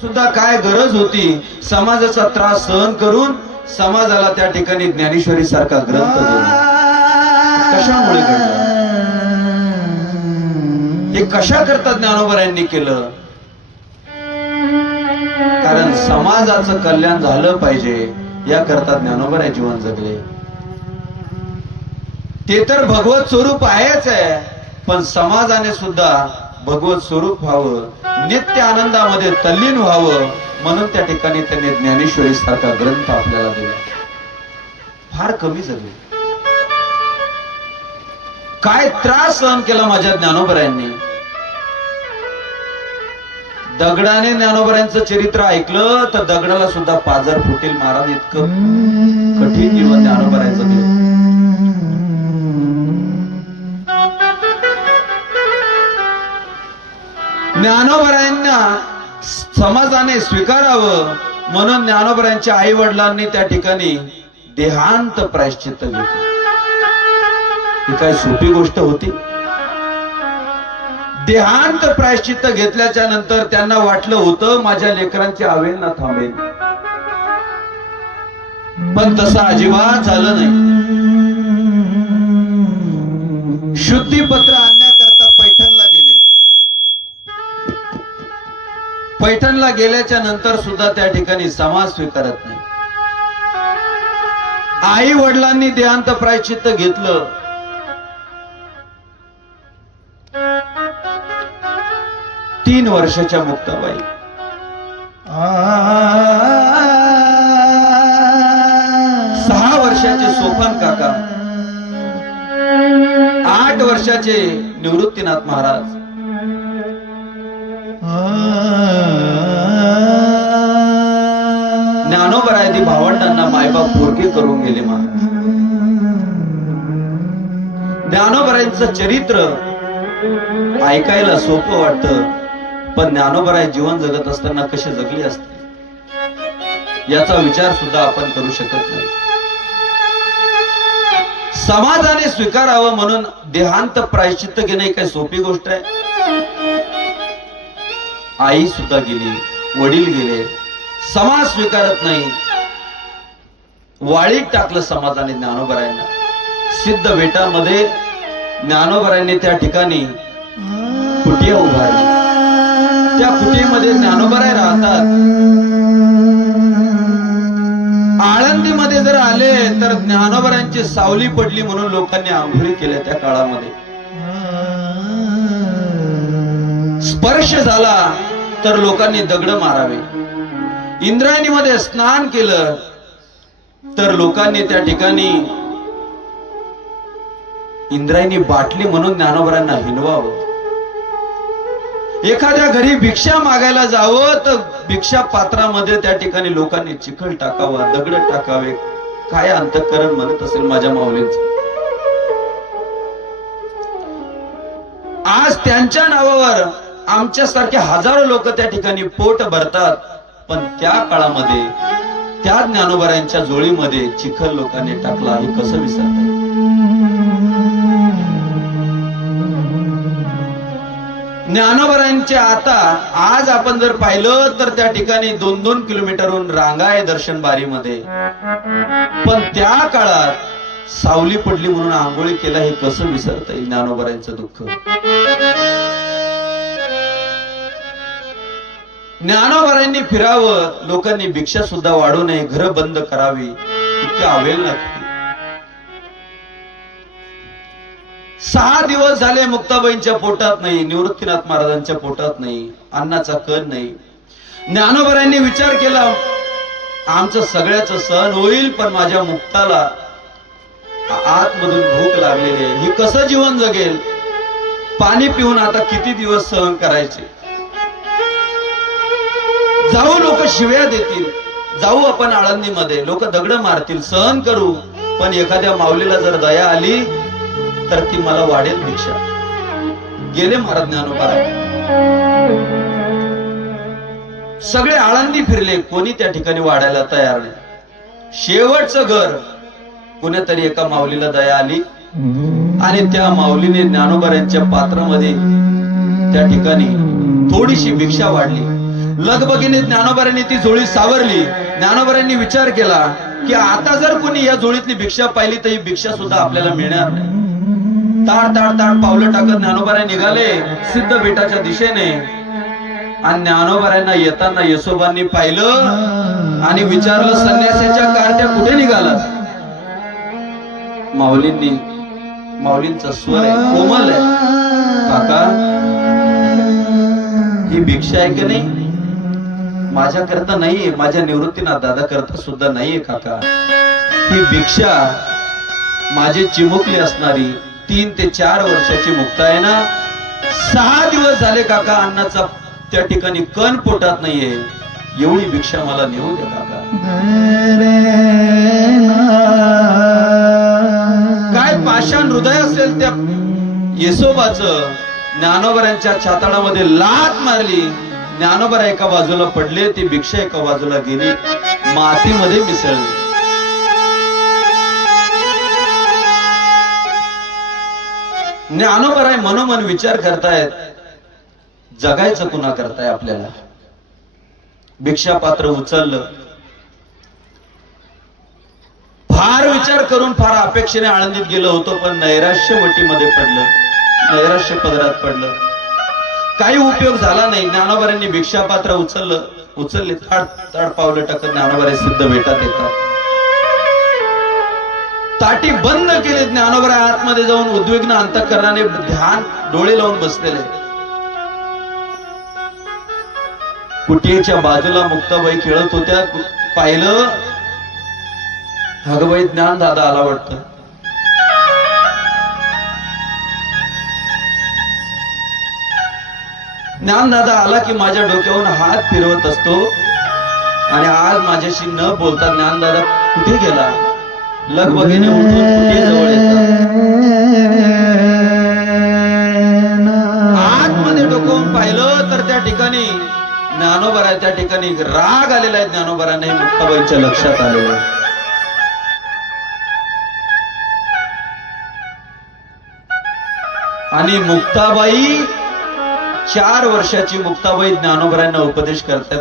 सुद्धा काय गरज होती समाजाचा त्रास सहन करून समाजाला त्या ठिकाणी ज्ञानेश्वरी सारखा ग्रंथ देणं. कशामुळे घडलं? हे कशा करता ज्ञानोबरांनी केलं? कारण समाजाचं कल्याण झालं पाहिजे या करता ज्ञानोबराय जीवन जगले. ते तर भगवत स्वरूप आहेच आहे, पण समाजाने सुद्धा भगवत स्वरूप व्हावं, नित्य आनंदामध्ये तल्लीन व्हावं म्हणून त्या ठिकाणी त्यांनी ज्ञानेश्वरी सारखा ग्रंथ आपल्याला दिला. फार कमी जगले. काय त्रास सहन केला माझ्या ज्ञानोबरायांनी. दगडाने ज्ञानोबरायांचं चरित्र ऐकलं तर दगडाला सुद्धा पाजर फुटेल महाराज इतकं कठीण जीवन ज्ञानोबरायांचं गेलं. ज्ञानोबरायांना समाजाने स्वीकारावं म्हणून ज्ञानोबरायांच्या आई वडिलांनी त्या ठिकाणी देहांत प्रायश्चित्त घेतलं. ही काय सोपी गोष्ट होती? देहांत प्रायश्चित्त घेतल्याच्या नंतर त्यांना वाटलं होतं माझ्या लेकरांची अवेलना थांबेल, पण तसं अजिबात झालं नाही. शुद्धीपत्र आणण्याकरता पैठणला गेले. पैठणला गेल्याच्या नंतर सुद्धा त्या ठिकाणी समाज स्वीकारत नाही. आई वडिलांनी देहांत प्रायश्चित्त घेतलं. तीन वर्षाच्या मुक्ताबाई, 6 वर्षाचे सोपान काका, 8 वर्षाचे निवृत्तीनाथ महाराज, ज्ञानोबरायांनी भावंडांना मायबाप पोरके करून गेले. ज्ञानोबरायांचं चरित्र ऐकायला सोपं वाटतं, पण ज्ञानोबराय जीवन जगत असताना कसे जगले असते याचा विचार सुद्धा आपण करू शकत नाही. समाजाने स्वीकारावं म्हणून देहांत प्रायश्चित्त घेणे काही सोपी गोष्ट आहे? आई सुद्धा गेली, वडील गेले, समाज स्वीकारत नाही. वाळीत टाकलं समाजाने ज्ञानोबरायांना. सिद्ध बेटामध्ये ज्ञानोबरायांनी त्या ठिकाणी कुटिया उभारली. त्या कुटीमध्ये ज्ञानोबराय राहतात. आळंदीमध्ये जर आले तर ज्ञानोबरायांची सावली पडली म्हणून लोकांनी आंघोळी केल्या. त्या काळामध्ये स्पर्श झाला तर लोकांनी दगड मारावे. इंद्रायणीमध्ये स्नान केलं तर लोकांनी त्या ठिकाणी इंद्रायणी बाटली म्हणून ज्ञानोबरायांना हिनवावं. एखाद्या घरी भिक्षा मागायला जावं तर भिक्षा पात्रामध्ये त्या ठिकाणी लोकांनी चिखल टाकावा, दगड टाकावे. काय अंतःकरण म्हणत असेल माझ्या माऊलींचं. आज त्यांच्या नावावर आमच्यासारखे हजारो लोक त्या ठिकाणी पोट भरतात, पण त्या काळामध्ये त्या ज्ञानोबरायांच्या जोळीमध्ये चिखल लोकांनी टाकला. हे कसं विसरता येईल? ज्ञानोबरायांचे आता आज आपण जर पाहिलं तर त्या ठिकाणी 2-2 किलोमीटरहून रांगा आहे दर्शन बारीमध्ये, पण त्या काळात सावली पडली म्हणून आंघोळी केला. हे कसं विसरता येईल ज्ञानोबरायांचं दुःख? ज्ञानोबरायांनी फिरावं, लोकांनी भिक्षा सुद्धा वाढू नये, घर बंद करावी, इतकी अवेलना केली. 6 दिवस झाले मुक्ताबाईंच्या पोटात नाही, निवृत्तीनाथ महाराजांच्या पोटात नाही, अन्नाचा कण नाही. ज्ञानोबरायांनी विचार केला आमचं सगळ्याचं सहन होईल, पण माझ्या मुक्ताला आतमधून भूक लागलेली आहे. ही कसं जीवन जगेल? पाणी पिऊन आता किती दिवस सहन करायचे? जाऊ, लोक शिव्या देतील. जाऊ आपण आळंदीमध्ये, लोक दगड मारतील, सहन करू, पण एखाद्या माऊलीला जर दया आली तर ती मला वाढेल भिक्षा. गेले महाराज ज्ञानोबराय. सगळे आळंदी फिरले, कोणी त्या ठिकाणी वाढायला तयार नाही. शेवटचं घर कोणीतरी एका माऊलीला दया आली आणि त्या माऊलीने ज्ञानोबरायांच्या पात्रामध्ये त्या ठिकाणी थोडीशी भिक्षा वाढली. लगबगीने ज्ञानोबारांनी ती झोळी सावरली. ज्ञानोबारांनी विचार केला की आता जर कोणी या झोळीतली भिक्षा पाहिली तर ही भिक्षा सुद्धा आपल्याला मिळणार नाही. ताड ताड ताड पावलं टाकत ज्ञानोबाराय निघाले सिद्ध बेटाच्या दिशेने. आणि ज्ञानोबारायांना येताना यशोबांनी पाहिलं आणि विचारलं, संन्यासाच्या कारट्या कुठे निघालास? माऊलींचा स्वर आहे, कोमल आहे. काका, ही भिक्षा आहे की नाही? माझ्या करता नाहीये, माझ्या निवृत्तीनाथ दादा करता सुद्धा नाहीये काका. ही भिक्षा माझी चिमुकली असणारी 3 ते 4 वर्षाची मुक्ता आहे ना. 6 दिवस झाले काका अन्नाचा त्या ठिकाणी कण पोटात नाहीये. एवढी भिक्षा मला नेऊ दे काका. काय पाषाण हृदय असेल त्या येसोबाचं. ज्ञानोबरांच्या छाताडामध्ये लात मारली. ज्ञानोबरा एका बाजूला पडले, ती भिक्षा एका बाजूला गेली, मातीमध्ये मिसळली. ज्ञानोबराय मनोमन विचार करतायत, जगायचं कुणा करताय आपल्याला. भिक्षा पात्र उचललं. फार विचार करून फार अपेक्षेने आळंदीत गेलो होतो, पण नैराश्य वटीमध्ये पडलं, नैराश्य पदरात पडलं. काही उपयोग झाला नाही. ज्ञानोबारांनी भिक्षा पात्र उचलले. ताड ताड पावलं टाकत ज्ञानोबाराय सिद्ध बेटात येतात. ताटी बंद केले. ज्ञानोबाराय आतमध्ये जाऊन उद्विग्न अंतःकरणाने ध्यान डोळे लावून बसलेले. कुटीच्या बाजूला मुक्ताबाई खेळत होत्या. पाहिलं, अगं बाई, ज्ञान दादा आला वाटतं. ज्ञान दादा आला की माझ्या डोक्यावरून हात फिरवत असतो. आणि आज माझ्याशी न बोलता ज्ञान दादा कुठे गेला? लगबगीने उठून कुठे जवळ येतात. आतमध्ये डोकावून पाहिलं तर त्या ठिकाणी ज्ञानोबरा आहे. त्या ठिकाणी राग आलेला आहे. ज्ञानोबरांना मुक्ताबाईच्या लक्षात आलेलं आहे. आणि मुक्ताबाई 4 वर्षाची मुक्ताबाई ज्ञानोबरांना उपदेश करते.